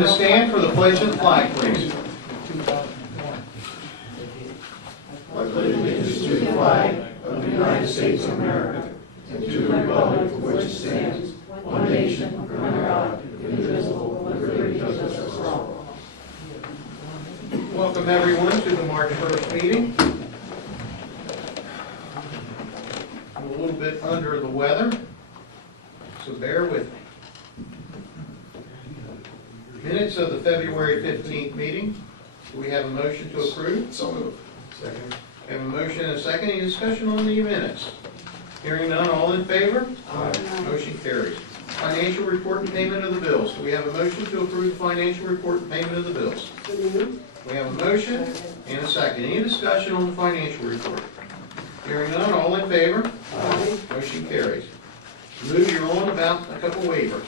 everyone to stand for the pledge of the flag, please. Pledge allegiance to the flag of the United States of America and to the republic for which it stands, one nation, under God, indivisible, with liberty and justice for all. Welcome everyone to the March 1st meeting. I'm a little bit under the weather, so bear with me. Minutes of the February 15th meeting. Do we have a motion to approve? So moved. Second. We have a motion and a second. Any discussion on the minutes? Hearing none, all in favor? Aye. Motion carries. Financial report and payment of the bills. Do we have a motion to approve the financial report and payment of the bills? We have a motion and a second. Any discussion on the financial report? Hearing none, all in favor? Aye. Motion carries. Lou, you're on about a couple waivers.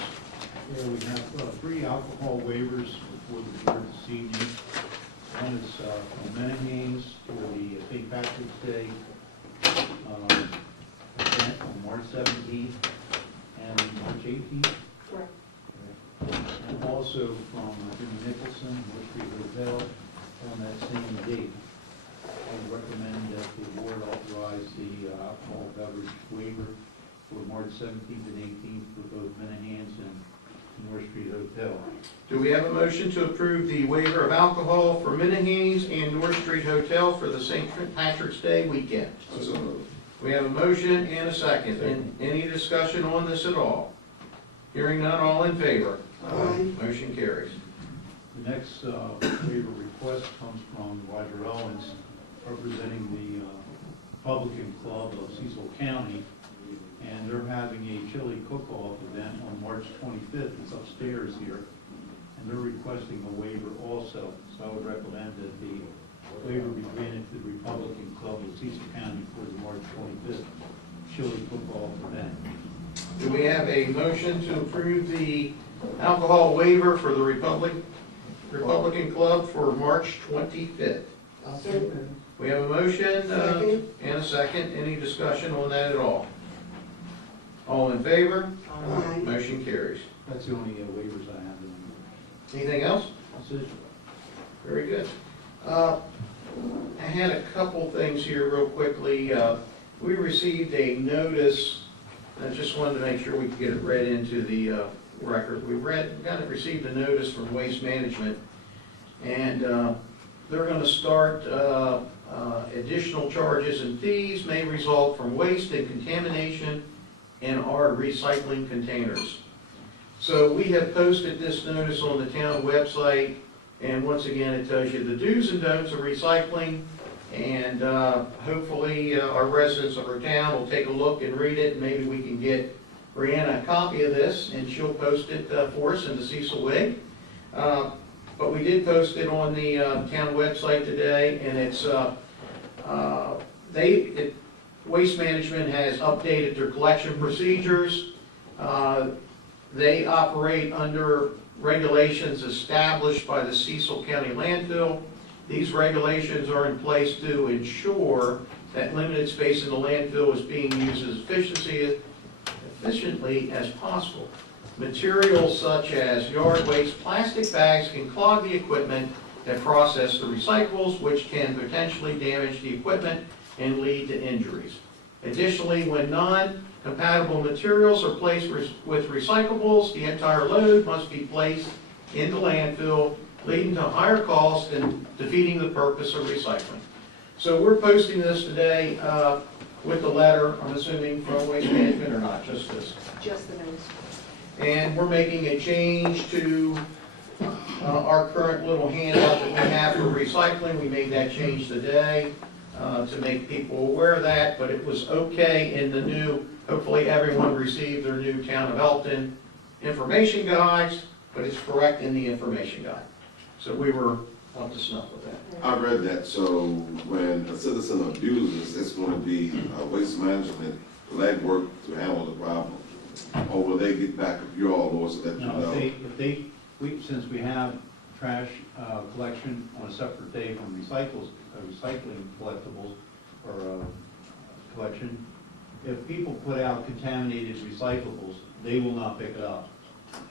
Yeah, we have 3 alcohol waivers before the board this evening. One is from Menahanes for the St. Patrick's Day event on March 17th and March 18th. And also from Jimmy Nicholson, North Street Hotel, on that same date. I would recommend that the board authorize the alcohol beverage waiver for March 17th and 18th for both Menahanes and North Street Hotel. Do we have a motion to approve the waiver of alcohol for Menahanes and North Street Hotel for the St. Patrick's Day weekend? So moved. We have a motion and a second. Any discussion on this at all? Hearing none, all in favor? Aye. Motion carries. The next waiver request comes from Roger Owens, representing the Republican Club of Cecil County, and they're having a chili cook-off event on March 25th. It's upstairs here, and they're requesting a waiver also. So I would recommend that the waiver be granted to the Republican Club of Cecil County for the March 25th chili cook-off event. Do we have a motion to approve the alcohol waiver for the Republican Club for March 25th? We have a motion and a second. Any discussion on that at all? All in favor? Aye. Motion carries. That's the only waivers I have in the Anything else? decision. Very good. I had a couple things here real quickly. We received a notice. I just wanted to make sure we could get it read into the record. We received a notice from Waste Management, and they're going to start additional charges and fees may result from waste and contamination in our recycling containers. So we have posted this notice on the town website, and once again it tells you the do's and don'ts of recycling, and hopefully our residents of our town will take a look and read it, and maybe we can get Brianna a copy of this and she'll post it for us in the Cecil Way. But we did post it on the town website today, and it's Waste Management has updated their collection procedures. They operate under regulations established by the Cecil County Landfill. These regulations are in place to ensure that limited space in the landfill is being used as efficiently as possible. Materials such as yard waste, plastic bags can clog the equipment that process the recyclables, which can potentially damage the equipment and lead to injuries. Additionally, when non-compatible materials are placed with recyclables, the entire load must be placed in the landfill, leading to higher costs and defeating the purpose of recycling. So we're posting this today with the letter, I'm assuming, from Waste Management, or not, just this? Just the notice. And we're making a change to our current little handout that we have for recycling. We made that change today to make people aware of that, but it was okay in the new, hopefully everyone received their new Town of Elkton information guides, but it's correct in the information guide. So we were up to snuff with that. I read that, so when a citizen abuses, it's going to be Waste Management legwork to handle the problem. Or will they get back with you all, or so that you No, know? since we have trash collection on a separate day from recycling collectibles or collection, if people put out contaminated recyclables, they will not pick it up.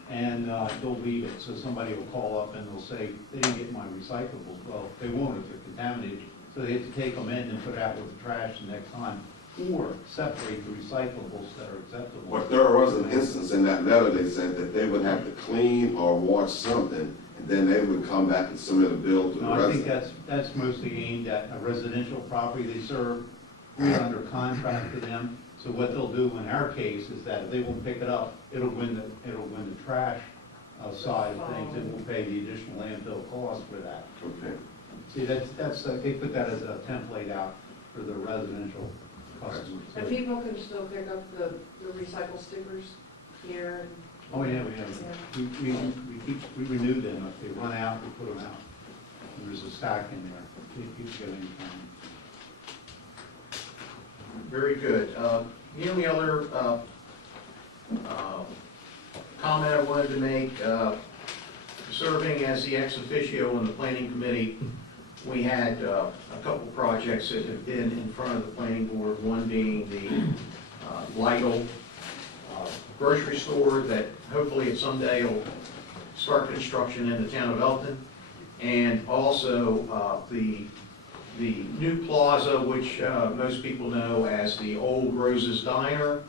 and they'll leave it, so somebody will call up and they'll say, they didn't get my recyclables. Well, they won't if they're contaminated, so they have to take them in and put it out with the trash the next time, or separate the recyclables that are acceptable. But there was an instance in that letter, they said that they would have to clean or wash something, and then they would come back and submit a bill to the No, I think resident. that's mostly aimed at a residential property they serve. We're under contract to them, so what they'll do in our case is that if they won't pick it up, it'll win the trash side of things, and we'll pay the additional landfill cost for that. Okay. See, they put that as a template out for the residential customers. And people can still pick up the recycle stickers here. Oh, yeah, we renew them. If they run out, we put them out. And there's a stack in there. You can get any time. Very good. The only other comment I wanted to make, serving as the ex officio on the planning committee, we had a couple projects that have been in front of the planning board, one being the Lytle grocery store that hopefully someday will start construction in the town of Elkton, and also the new plaza, which most people know as the Old Roses Diner,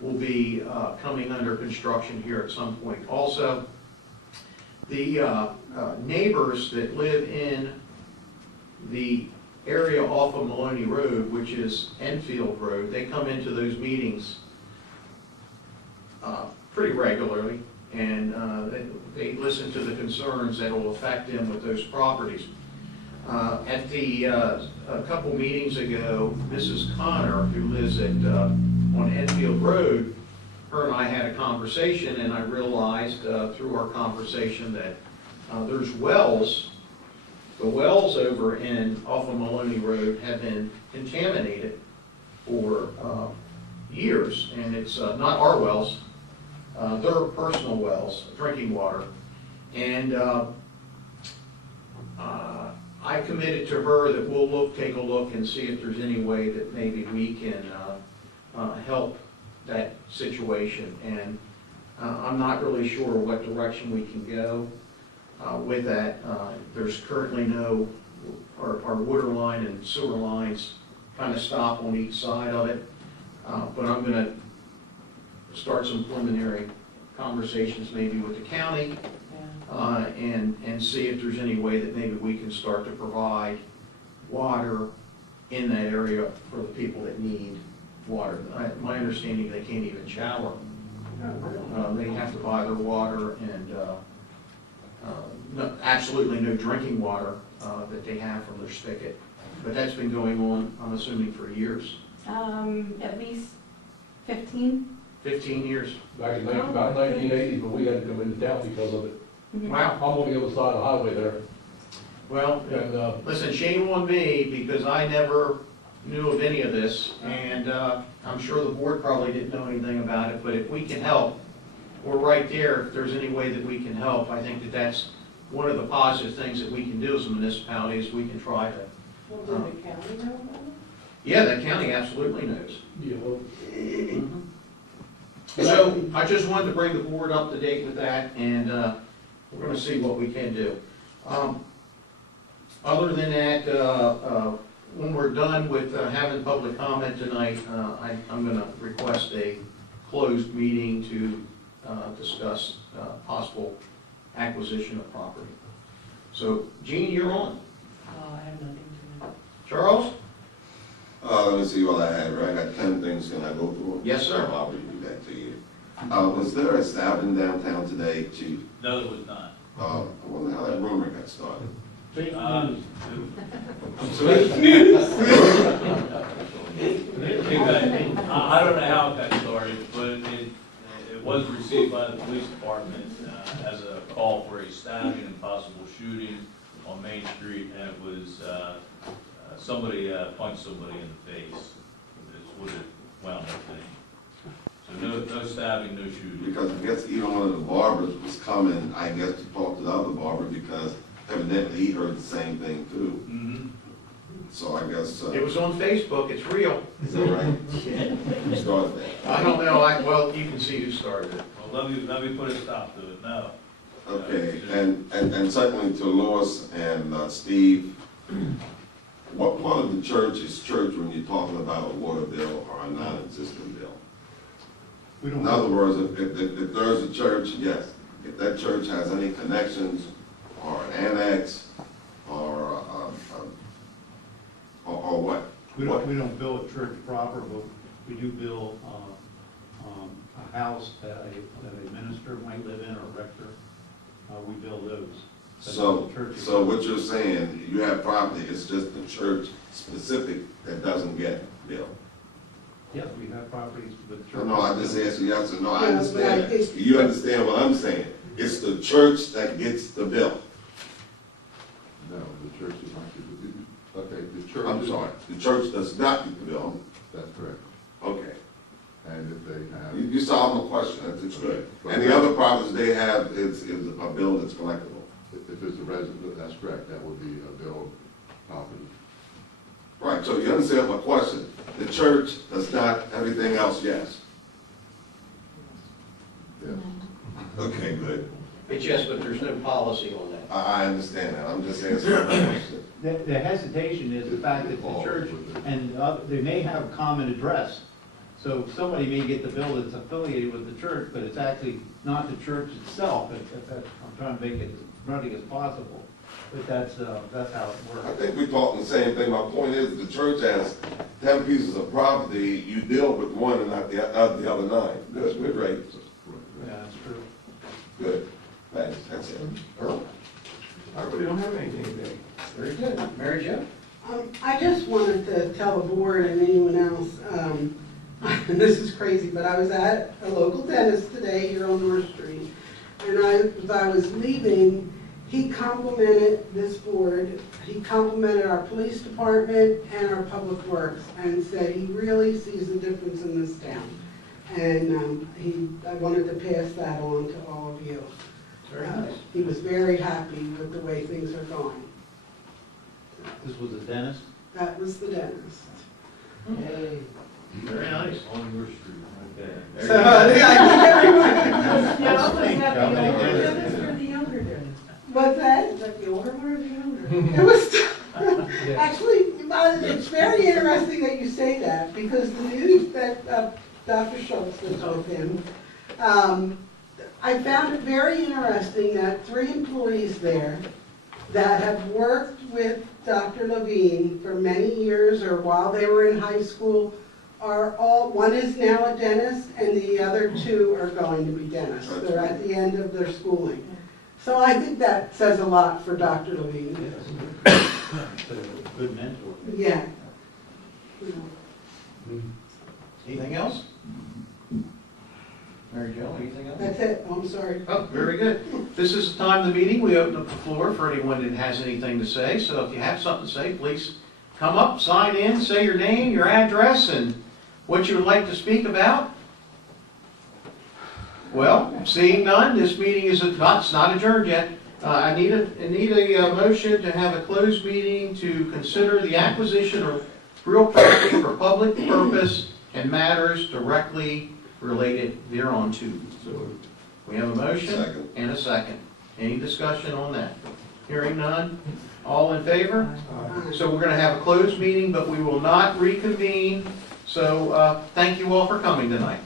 will be coming under construction here at some point. Also, the neighbors that live in the area off of Maloney Road, which is Enfield Road, they come into those meetings pretty regularly, and they listen to the concerns that will affect them with those properties. At a couple meetings ago, Mrs. Connor, who lives on Enfield Road, her and I had a conversation, and I realized through our conversation that there's wells. The wells over off of Maloney Road have been contaminated for years, and it's not our wells. They're personal wells, drinking water. And I committed to her that we'll take a look and see if there's any way that maybe we can help that situation. And I'm not really sure what direction we can go with that. There's currently our water line and sewer lines kind of stop on each side of it. But I'm going to start some preliminary conversations maybe with the county and see if there's any way that maybe we can start to provide water in that area for the people that need water. My understanding, they can't even shower. They have to buy their water, and absolutely no drinking water that they have from their spigot. But that's been going on, I'm assuming, for years. At least 15. 15 years. Back in about 1980, but we had to come into town because of it. Wow. I'm on the other side of the highway there. Well, And, listen, shame on me, because I never knew of any of this, and I'm sure the board probably didn't know anything about it, but if we can help, we're right there. If there's any way that we can help, I think that that's one of the positive things that we can do as a municipality, is we can try to. Well, did the county know about it? Yeah, the county absolutely knows. yeah, well, So I just wanted to bring the board up to date with that, and we're going to see what we can do. Other than that, when we're done with having public comment tonight, I'm going to request a closed meeting to discuss possible acquisition of property. So, Gene, you're on. I have nothing to know. Charles? Let me see what I had, right? I got 10 things, can I go through them? Yes, sir. I'll do that to you. Was there a stabbing downtown today, Chief? No, there was not. I wonder how that rumor got started. I don't know how it got started, but it was received by the police department as a call for a stabbing and possible shooting on Main Street, and it was somebody punched somebody in the face. Is what it wound up being. So no stabbing, no shooting. Because I guess even one of the barbers was coming, I guess, to talk to the other barber, because evidently he heard the same thing too. Mm-hmm. So I guess, It was on Facebook, it's real. is that right? Who started that? I don't know, well, you can see who started it. let me put a stop to it, no. Okay, and secondly, to Lois and Steve, what part of the church is church when you're talking about a water bill or a non-existent bill? We don't. In other words, if there's a church, yes, if that church has any connections or an annex or what? We don't bill a church proper, but we do bill a house that a minister might live in or a rector. We bill those. But So, the church is- so what you're saying, you have property, it's just the church specific that doesn't get billed? Yes, we have properties, but No, church. no, I just asked you yes or no, I Yeah, understand. but it's- You understand what I'm saying? It's the church that gets the bill. No, the church does not get the, okay, the church. I'm sorry, the church does not get the bill. That's correct. Okay. And if they have. You solved my question, that's good. And the other properties they have is a bill that's collectible. If it's a resident, that's correct, that would be a billed property. Right, so you understand my question. The church does not, everything else, yes. Yes. Okay, good. It's yes, but there's no policy on that. I understand that, I'm just answering the question. The hesitation is the fact that the church and they may have a common address. So somebody may get the bill that's affiliated with the church, but it's actually not the church itself. I'm trying to make it as running as possible, but that's how it I works. think we're talking the same thing. My point is, the church has 10 pieces of property, you deal with one and not the other 9. Good, we're great. Yeah, that's true. Good, thanks, that's it. Earl? I really don't have anything today. Very good. Mary Jo? I just wanted to tell the board and anyone else, this is crazy, but I was at a local dentist today here on North Street, and as I was leaving, he complimented this board, he complimented our police department and our public works, and said he really sees a difference in this town. And I wanted to pass that on to all of you. Very nice. He was very happy with the way things are going. This was a dentist? That was the dentist. Hey, very nice. On your street, right there. There So, you go. I think everyone, Yeah, was that How the many older dentists? dentist or the younger dentist? what's that? Was that the older one or the younger? It was, actually, it's very interesting that you say that, because the news that Dr. Schultz was with him, I found it very interesting that 3 employees there that have worked with Dr. Levine for many years or while they were in high school are all, one is now a dentist and the other 2 are going to be dentists. They're at the end of their schooling. So I think that says a lot for Dr. Levine. It's a good mentor. Yeah. Anything else? Mary Jo, anything else? That's it. Oh, I'm sorry. Oh, very good. This is the time of the meeting. We open up the floor for anyone that has anything to say. So if you have something to say, please come up, sign in, say your name, your address, and what you would like to speak about. Well, seeing none, this meeting is not adjourned yet. I need a motion to have a closed meeting to consider the acquisition of real property for public purpose and matters directly related thereunto. So we have a motion Second. and a second. Any discussion on that? Hearing none? All in favor? So we're going to have a closed meeting, but we will not reconvene. So thank you all for coming tonight.